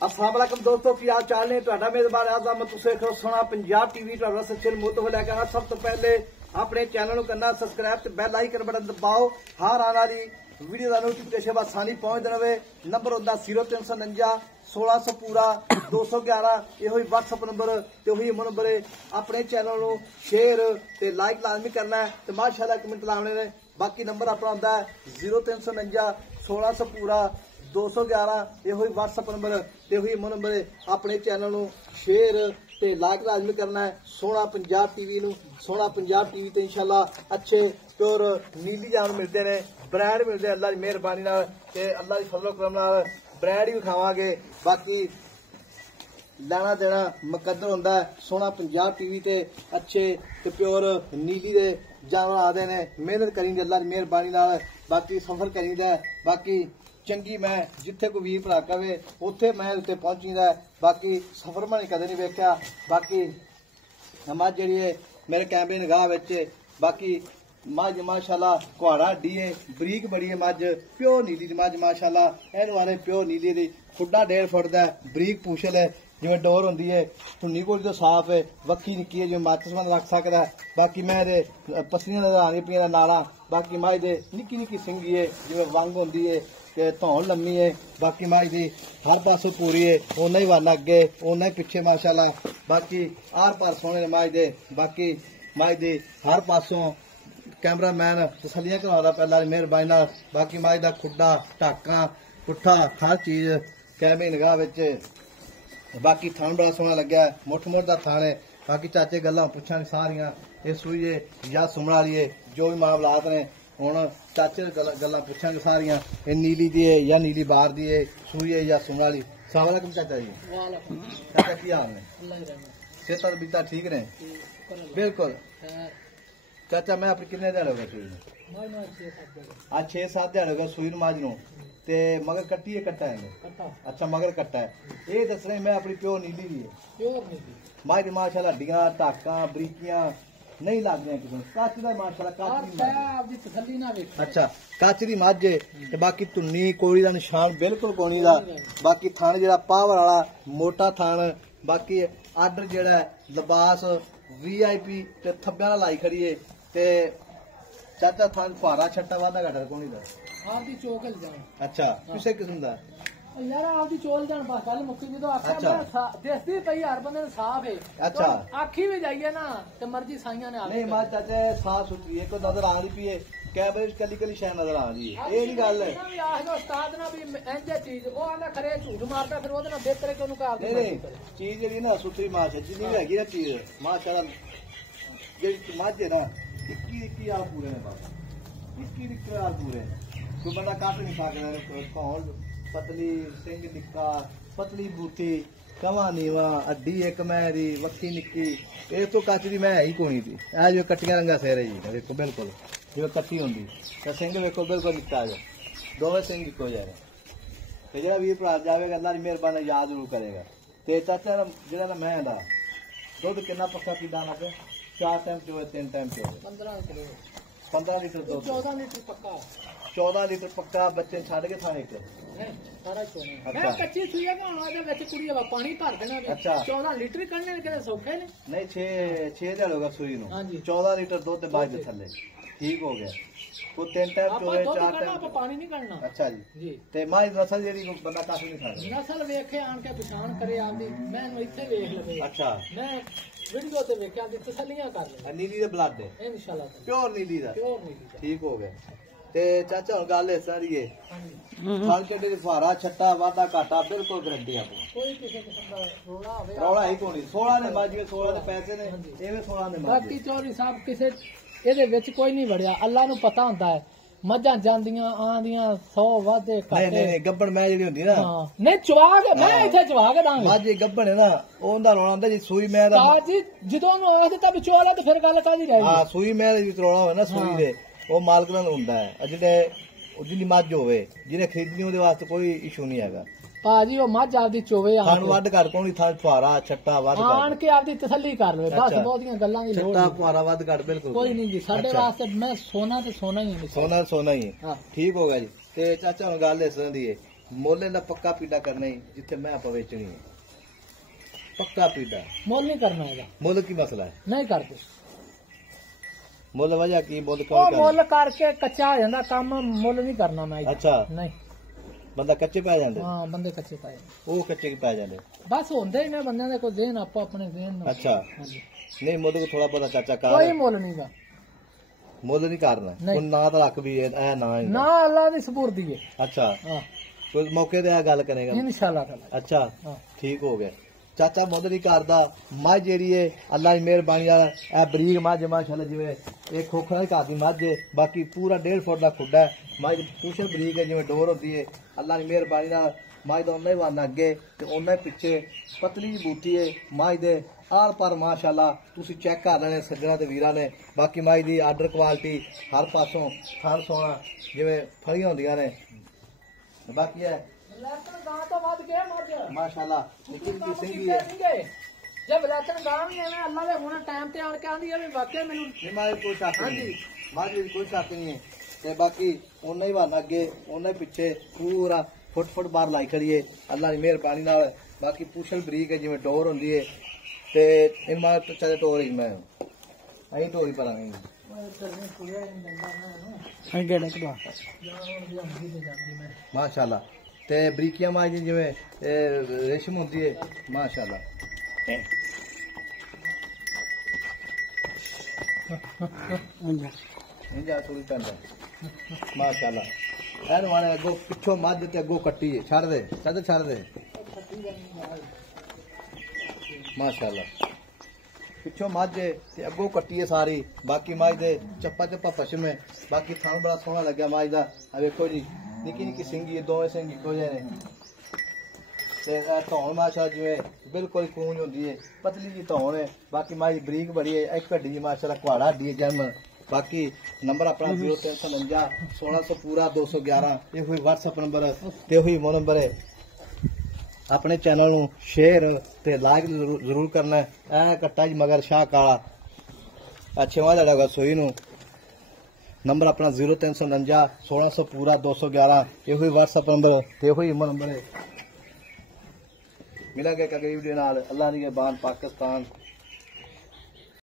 अस्सलाम वालेकुम दोस्तों, की हाल चाल ने? तुहाडा मेजबान आजम तुसीं देखो सोना पंजाब टीवी तुहाडा सचिन मुतव लेके आना। सब तो पहले अपने चैनल को करना सब्सक्राइब ते बेल आइकन बटन दबाओ। हर आने वाली वीडियो का नोटिफिकेशन आसानी पहुंचते रहे। नंबर होता 0349 1600 पूरा 211। यो व्हाट्सअप नंबर ते वही नंबर है। अपने चैनल को शेयर ते लाइक लाजमी करना है ते माशाअल्लाह कमेंट लाने ने। बाकी नंबर अपना होता है 0349 1600 पूरा 211। यो व्हाट्सअप नंबर ते वही नंबर है। अपने चैनल को शेयर ते लाइक लाजमी करना है। सोना पंजाब टीवी नू सोना पंजाब टीवी ते इंशाल्लाह अच्छे प्योर नीली जान मिलते ने, ब्रांड मिलते हैं अल्लाह की मेहरबानी नाल ते अल्लाह की फजलो करम नाल ब्रांड भी खावांगे। बाकी लेना देना मुकद्दर होंदा है। सोना पंजाब टीवी ते अच्छे ते प्योर नीली दे जानवर आते ने। मेहनत करेंगे अल्लाह की मेहरबानी नाल। बाकी सफर करीदा। बाकी चंगी मैं जिथे कोई वीर भरा कवे उत्थे मैं उत्ते पहुंचीदा। बाकी सफर मैं कदे नहीं वेख्या। बाकी मझ जी मेरे कैमरे निगाह विच बाकी मझ माशाअल्लाह कुहाड़ा हड्डी है, बरीक बड़ी है मझ, प्योर नीली दी मझ माशाअल्लाह। इहनूं आने प्योर नीली दी, खुड्डा 1.5 फुट दा, बरीक पूछल है जिवें डोर होंदी है, धुन्नी कोली तो साफ है, वक्खी निक्की है जिवें माचिस बंद रख सकदा है। बाकी मैं दे पस्सियां नजर आंदी पियां नालां। बाकी मझ दे निक्की निक्की सिंगी है जिवें वंग होंदी है ते धौन लम्मी है। बाकी मझ दी हर पासों पूरी है, ओना ही वन अगे ओना ही पिछे माशाअल्लाह। बाकी आर पार सोहणे ने मझ दे। बाकी मझ दी हर पासों कैमरामैन तसलियां करवादा पहला मेहरबानी नाल। बाकी मझ दा खुड्डा टाका पुट्ठा हर चीज कैमरे निगाह विच। बाकी थान बड़ा सोहना लग्या, मुठ मुठ दा थान है। बाकी चाचे गल्लां पुछां सारियां ये सूई है या सुमण वाली है, जो भी मामलात ने हुण चाचे गल्लां पुछांगे सारियां। ये नीली दी है या नीली बार दी है, सूई है या सुमण वाली। अस्सलाम वालेकुम चाचा जी। चाचा की हाल ने? सेहत बीता ठीक ने? बिल्कुल। चाचा मैं अपनी किन्ने ध्याड़े हो गए सूई आज 6-7 ध्याड़े हो गए सूई मझ नूं ते मगर कट्टी है कट्टा है? अच्छा मगर कट्टा है। ये दस रहे मैं अपनी प्योर नीली दी है मझ माशाअल्लाह। हड्डियां टाकां बरीकियां नहीं लग रही किसी कच का माशाअल्लाह। अच्छा कच की मझ है ते बाकी धुन्नी कोड़ी का निशान बिल्कुल कोनी दा। बाकी थान जिहड़ा पावर वाला मोटा थान। बाकी आर्डर जिहड़ा लिबास VIP ते थब्बे वाला लाई खड़ी है ते चाचा थान फुहारा छट्टा वादा घटा कोनी दा आपदी चोक हिल जाए। अच्छा किसे किस्म दा यार आपदी चोल जान बस गल मुक्की जो आखिया देसदी पई हर बंदे ने साफ है। अच्छा आखी भी जाइए ना ते मर्जी साइयां ने आ नहीं मां चाचा साफ सुथरी है, कोई नजर आ रही पई है कैमरे कली कली शय नजर आ रही है। ये नहीं गल है भी आखदा उस्ताद ना भी इंज चीज ओ आंदा खरे झूठ मारदा फिर ओदे नाल बेहतर के ओनु का नहीं चीज जेडी ना सुथरी मां जिन्नी भी हैगी ना चीज माशाअल्लाह। जेडी मझ है ना 21 आ पूरे ने बस 21 आ पूरे कोई बंदा काट नहीं सकदा। कौन पतली सिंह निक्का पतली बूटी कवा नीवा अड्डी एक मैरी वक्की निक्की ये तो कच दी मैं ही कोनी थी। ए जो कट्टियां रंगा सिर है जी देखो बिल्कुल जो कट्टी होंदी ते सिंह देखो बिल्कुल निक्का जो दोवें सिंह इक्को जरा ते जेड़ा वीर भरा जावेगा अल्लाह दी मेहरबानी याद जरूर करेगा। ते चाचा जेड़ा ना मैं दा दुध कितना पक्का पीदा ना पे 4 टाइम चोए 3 टाइम चोए 15 लीटर दूध 14 लीटर पक्का 14 लीटर पक्का। बच्चे छड़ के थाने के सारा चोने मैं कच्ची सुइया भाणा दे विच कुड़िया वा पानी भर देना। अच्छा 14 लीटर कढने किते सौखे ने नहीं 6 ध्याड़े होगा सुई नु 14 लीटर दूध ते बाद दे थल्ले ठीक हो गया। वो 3 टाइम चोए 4 टाइम आप पानी नहीं करना। अच्छा जी ते मां नस्ल जेडी बंदा काफी नहीं खाता नस्ल वेखे आन के पहचान करे आपदी मैं इथे वेख लवे। अच्छा मैं वीडियो ते वेख्या दी तसल्लियां कर ले नीली दे ब्लड है इंशाल्लाह प्योर नीली दा ठीक हो गया। ते चाचा हुण गल इस तरह दी है खाल के दे फुहारा छट्टा वादा घाटा बिल्कुल गारंटी आपको कोई किसी किस्म दा रौला ही कोनी। 16 ने बाजी 16 दे पैसे ने एवें 16 ने बाकी चौधरी साहब किसे ਇਹਦੇ ਵਿੱਚ ਕੋਈ ਨਹੀਂ ਵੜਿਆ ਅੱਲਾ ਨੂੰ ਪਤਾ ਹੁੰਦਾ ਹੈ। ਮੱਝਾਂ ਜਾਂਦੀਆਂ ਆਂਦੀਆਂ 100 ਵਾਧੇ ਘਾਟੇ ਨਹੀਂ ਗੱਬਣ ਮੈਂ ਜਿਹੜੀ ਹੁੰਦੀ ਨਾ ਨਹੀਂ ਚਵਾ ਕੇ ਮੈਂ ਇੱਥੇ ਚਵਾ ਕੇ ਦਾਂਗਾ ਮੱਝ ਗੱਬਣ ਹੈ ਨਾ ਉਹਦਾ ਰੌਲਾ ਹੁੰਦਾ ਜੀ ਸੂਈ ਮੈਂ ਦਾ ਜੀ ਜਦੋਂ ਉਹਨੂੰ ਆਖ ਦਿੱਤਾ ਵੀ ਚੋਲਾ ਤੇ ਫਿਰ ਗੱਲ ਕਾਹਦੀ ਰਹੀ। ਹਾਂ ਸੂਈ ਮੈਂ ਦੀ ਰੌਲਾ ਹੋਵੇ ਨਾ ਸੂਈ ਦੇ ਉਹ ਮਾਲਕ ਨਾਲ ਹੁੰਦਾ ਹੈ। ਜਿਹੜੇ ਉਹਦੀ ਮੱਝ ਹੋਵੇ ਜਿਹਨੇ ਖਰੀਦਣੀ ਉਹਦੇ ਵਾਸਤੇ ਕੋਈ ਇਸ਼ੂ ਨਹੀਂ ਹੈਗਾ। ਭਾਜੀ ਉਹ ਮੱਝ ਆਪਦੀ ਚੋਵੇ ਆਣ ਵੱਢ ਘੜ ਕੋਣੀ ਥਾਂ ਫੁਹਾਰਾ ਛੱਟਾ ਵੱਢ ਆਣ ਕੇ ਆਪਦੀ ਤਸੱਲੀ ਕਰ ਲਵੇ ਬਸ ਬਹੁਤੀਆਂ ਗੱਲਾਂ ਦੀ ਲੋੜ ਨਹੀਂ। ਛੱਟਾ ਫੁਹਾਰਾ ਵੱਢ ਘੜ ਬਿਲਕੁਲ ਕੋਈ ਨਹੀਂ ਜੀ ਸਾਡੇ ਵਾਸਤੇ ਮੈਂ ਸੋਨਾ ਤੇ ਸੋਨਾ ਹੀ ਹੈ। ਸੋਨਾ ਸੋਨਾ ਹੀ ਹੈ ਠੀਕ ਹੋ ਗਿਆ ਜੀ। ਤੇ ਚਾਚਾ ਹੁਣ ਗੱਲ ਇਸ ਤਰ੍ਹਾਂ ਦੀ ਹੈ ਮੁੱਲ ਇਹਦਾ ਪੱਕਾ ਪੀੜਾ ਕਰਨਾ ਹੀ ਜਿੱਥੇ ਮੈਂ ਆਪਾਂ ਵੇਚਣੀ ਹੈ ਪੱਕਾ ਪੀੜਾ ਮੁੱਲ ਨਹੀਂ ਕਰਨਾ ਇਹਦਾ ਮੁੱਲ ਕੀ ਮਸਲਾ ਹੈ ਨਹੀਂ ਕਰਦੇ ਮੁੱਲ ਵਜ੍ਹਾ ਕੀ ਮੁੱਲ ਉਹ ਕੌਣ ਮੁੱਲ ਕਰਕੇ ਕੱਚਾ ਹੋ ਜਾਂਦਾ ਕੰਮ ਮੁੱਲ ਨਹੀਂ ਕਰਨਾ ਮੈਂ ਇਹਦਾ। ਅੱਛਾ ਨਹੀਂ ਬੰਦਾ ਕੱਚੇ ਪੈ ਜਾਂਦੇ ਹਾਂ ਬੰਦੇ ਕੱਚੇ ਪਾਏ ਉਹ ਕੱਚੇ ਪੈ ਜਾਂਦੇ ਬਸ ਹੁੰਦੇ ਹੀ ਨੇ ਬੰਦਿਆਂ ਦੇ ਕੋਈ ਦੇਣ ਆਪੋ ਆਪਣੇ ਦੇਣ ਨੂੰ ਅੱਛਾ ਹਾਂਜੀ। ਨਹੀਂ ਮੁੱਲ ਕੋ ਥੋੜਾ ਬਹੁਤਾ ਚਾਚਾ ਕੋਈ ਕਰ ਮੁੱਲ ਨਹੀਂਗਾ ਮੁੱਲ ਨਹੀਂ ਕਰਨਾ ਨਹੀਂ। ਕੋਈ ਨਾ ਤਾਂ ਰੱਖ ਵੀ ਇਹ ਨਾ ਹੀ ਨਾ ਅੱਲਾ ਦੀ ਸਪੁਰਦੀ ਹੈ ਅੱਛਾ ਹਾਂ ਕੋਈ ਮੌਕੇ ਤੇ ਇਹ ਗੱਲ ਕਰੇਗਾ ਇਨਸ਼ਾਅੱਲਾ ਤਾਲਾ ਅੱਛਾ ਹਾਂ ਠੀਕ ਹੋ ਗਿਆ ਚਾਚਾ ਮੁੱਲ ਨਹੀਂ ਕਰਦਾ ਮੱਝ ਜਿਹੜੀ ਏ ਅੱਲਾ ਦੀ ਮਿਹਰਬਾਨੀ ਨਾਲ ਇਹ ਬਰੀਕ ਮੱਝ ਮਾਸ਼ਾਅੱਲਾ ਜਿਵੇਂ ਇਹ ਖੋਖਰਾ ਹੀ ਘਰ ਦੀ ਮੱਝ ਏ ਬਾਕੀ ਪੂਰਾ 1.5 ਫੁੱਟ ਦਾ ਖੁੱਡਾ ਹੈ ਮੱਝ ਪੂਛਲ ਬਰੀਕ ਹੈ ਜਿਵੇਂ ਡੋਰ ਹੁੰਦੀ ਏ ਅੱਲਾ ਦੀ ਮਿਹਰਬਾਨੀ ਨਾਲ ਮੱਝ ਦਾ ਉਹਨਾਂ ਹੀ ਵਾਨਾ ਅੱਗੇ ਤੇ ਉਹਨਾਂ ਹੀ ਪਿੱਛੇ ਪਤਲੀ ਜਿਹੀ ਬੂਟੀ ਏ ਮੱਝ ਦੇ ਆਲ ਪਰ ਮਾਸ਼ਾਅੱਲਾ ਤੁਸੀਂ ਚੈੱਕ ਕਰ ਲੈਣੇ ਸੱਜਣਾ ਤੇ ਵੀਰਾਂ ਨੇ ਬਾਕੀ ਮੱਝ ਦੀ ਆਰਡਰ ਕੁਆਲਿਟੀ ਹਰ ਪਾਸੋਂ ਥਣ ਸੋਹਣਾ ਜਿਵੇਂ ਫਲੀਆਂ ਹੁੰਦੀਆਂ ਨੇ ਬਾਕੀ ਹੈ ਬਲੈਕਨ ਗਾਂ ਤੋਂ ਵੱਧ ਗਿਆ ਮੱਝ ਮਾਸ਼ਾਅੱਲਾ ਨਿੱਕੀ ਨਿੱਕੀ ਸਿੰਘੀ ਹੈ ਜੇ ਬਲੈਕਨ ਗਾਂ ਵੀ ਐਵੇਂ ਅੱਲਾ ਦੇ ਹੁਣ ਟਾਈਮ ਤੇ ਆਣ ਕੇ ਆਂਦੀ ਹੈ ਵੀ ਵਾਕਿਆ ਮੈਨੂੰ ਨਹੀਂ ਮਾਰੇ ਕੋਈ ਸ਼ੱਕ ਨਹੀਂ ਮਾਰੇ ਕੋਈ ਸ਼ੱਕ ਨਹੀਂ ਹੈ ਤੇ ਬਾਕੀ ਉਹਨਾਂ ਹੀ ਵਾਨਾ ਅੱਗੇ ਉਹਨਾਂ ਹੀ ਪਿੱਛੇ ਪੂਰਾ ਫੁੱਟ ਬਾਹਰ ਲਾਈ ਖੜੀਏ ਅੱਲਾ ਦੀ ਮਿਹਰਬਾਨੀ ਨਾਲ ਬਾਕੀ ਪੁਸ਼ਲ ਬਰੀਕ ਹੈ ਜਿਵੇਂ ਡੋਰ ਹੁੰਦੀ ਹੈ ਤੇ ਇਹ ਮਾਰ ਤੋਂ ਚੱਲੇ ਟੋਰ ਹੀ ਮੈਂ ਅਹੀਂ ਟੋਰੀ ਪਰਾਂਗੇ ਮਾਸ਼ਾਅੱਲਾ ਤੇ ਬਰੀਕੀਆਂ ਮਾਜ ਜਿਵੇਂ ਰੇਸ਼ਮ ਹੁੰਦੀ ਹੈ ਮਾਸ਼ਾਅੱਲਾ ਇੰਜਾ ਥੋੜੀ ਪੈਂਦਾ ਮਾਸ਼ਾਅੱਲਾ ਐਨ ਵਾਲੇ ਅੱਗੋਂ ਪਿੱਛੋਂ ਮੱਝ ਤੇ ਅੱਗੋਂ ਕੱਟੀ ਹੈ ਛੱਡ ਦੇ ਮਾਸ਼ਾਅੱਲਾ ਪਿੱਛੋਂ ਮੱਝ ਤੇ ਅੱਗੋਂ ਕੱਟੀ ਹੈ ਸਾਰੀ ਬਾਕੀ ਮੱਝ ਦੇ ਚੱਪਾ ਪਸ਼ਮ ਹੈ ਬਾਕੀ ਥਾਂ ਬੜਾ ਸੋਹਣਾ ਲੱਗਿਆ ਮੱਝ ਦਾ ਆ ਵੇਖੋ ਜੀ ਨਿੱਕੀ ਨਿੱਕੀ ਸਿੰਘੀ ਹੈ ਦੋਵੇਂ ਸਿੰਘ ਇੱਕੋ ਜਿਹੇ ਨੇ ਤੇ ਇਹ ਧੌਣ ਮਾਸ਼ਾ ਜਿਵੇਂ ਬਿਲਕੁਲ ਕੂੰਜ ਹੁੰਦੀ ਹੈ ਪਤਲੀ ਜੀ ਧੌਣ ਹੈ ਬਾਕੀ ਮੱਝ ਬਰੀਕ ਬੜੀ ਹੈ ਇੱਕ ਹੱਡੀ ਮਾਸ਼ਾਅੱਲਾ ਕੁਹਾੜਾ ਹੱਡੀ ਹੈ ਜਨਮ ਬਾਕੀ ਨੰਬਰ ਆਪਣਾ 0349 1600 ਪੂਰਾ 211 ਇਹ ਹੋਈ WhatsApp ਨੰਬਰ ਤੇ ਉਹੀ ਮੋ ਨੰਬਰ ਹੈ ਆਪਣੇ ਚੈਨਲ ਨੂੰ ਸ਼ੇਅਰ ਤੇ ਲਾਈਕ ਜ਼ਰੂਰ ਕਰਨਾ ਇਹ ਕੱਟਾ ਜੀ ਮਗਰ ਸ਼ਾਹ ਕਾਲਾ ਅੱਛੇਵਾ ਲੜਾਗਾ ਸੋਈ ਨੂੰ ਨੰਬਰ ਆਪਣਾ 0349 1600 ਪੂਰਾ 211 ਇਹ ਹੋਈ WhatsApp ਨੰਬਰ ਤੇ ਉਹੀ ਮੋ ਨੰਬਰ ਹੈ ਮਿਲਾਂਗੇ ਇੱਕ ਅਗਲੀ ਵੀਡੀਓ ਨਾਲ ਅੱਲਾਹ ਦੀ ਬਾਨ ਪਾਕਿਸਤਾਨ